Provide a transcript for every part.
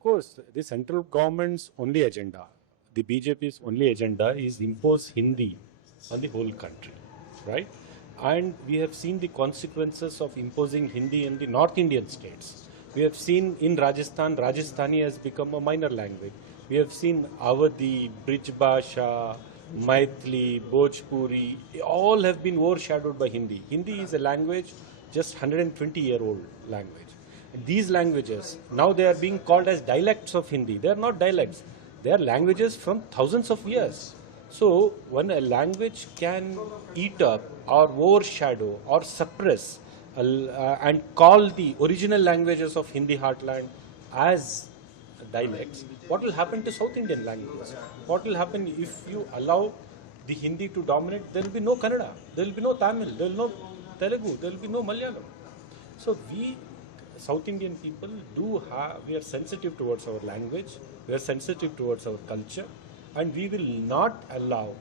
course, the central government's only agenda, the BJP's only agenda is impose Hindi on the whole country, right? And we have seen the consequences of imposing Hindi in the North Indian states. We have seen in Rajasthan, Rajasthani has become a minor language. We have seen Awadhi, Brij Bhasha, Maithili, Bhojpuri, all have been overshadowed by Hindi. Hindi is a language, just 120-year-old language. And these languages, now they are being called as dialects of Hindi. They are not dialects. They are languages from thousands of years. So, when a language can eat up or overshadow or suppress and call the original languages of Hindi heartland as dialects, what will happen to South Indian languages? What will happen if you allow the Hindi to dominate? There will be no Kannada, there will be no Tamil, there will be no Telugu, there will be no Malayalam. So we South Indian people we are sensitive towards our language, we are sensitive towards our culture, and we will not allow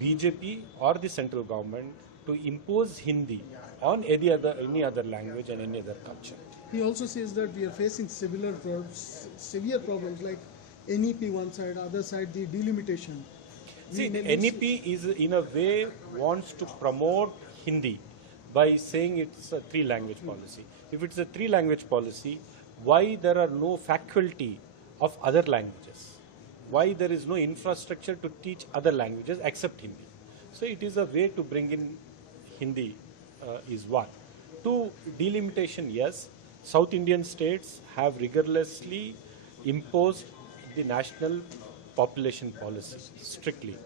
BJP or the central government to impose Hindi on any other language and any other culture. He also says that we are facing severe problems like NEP one side, other side the delimitation. See, NEP is in a way wants to promote Hindi by saying it's a three-language policy. If it's a three-language policy, why there are no faculty of other languages? Why there is no infrastructure to teach other languages except Hindi? So it is a way to bring in Hindi is one. To delimitation, yes, South Indian states have rigorously imposed the national population policy strictly,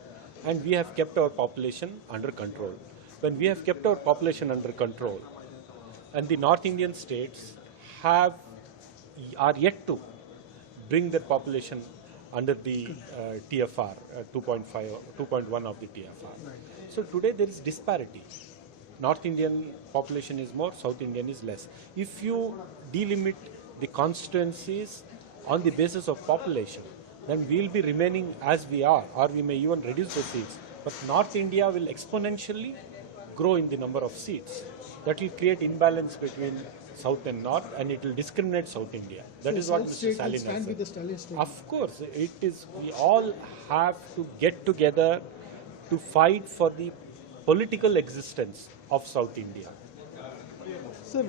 and we have kept our population under control. When we have kept our population under control, and the North Indian states are yet to bring their population under the TFR 2.1 of the TFR. So today there is disparity. North Indian population is more, South Indian is less. If you delimit the constituencies on the basis of population, then we will be remaining as we are, or we may even reduce the seats. But North India will exponentially grow in the number of seats. That will create imbalance between South and North, and it will discriminate South India. That is what Mr. Stalin has said. Of course, it is. We all have to get together to fight for the political existence of South India. Sir,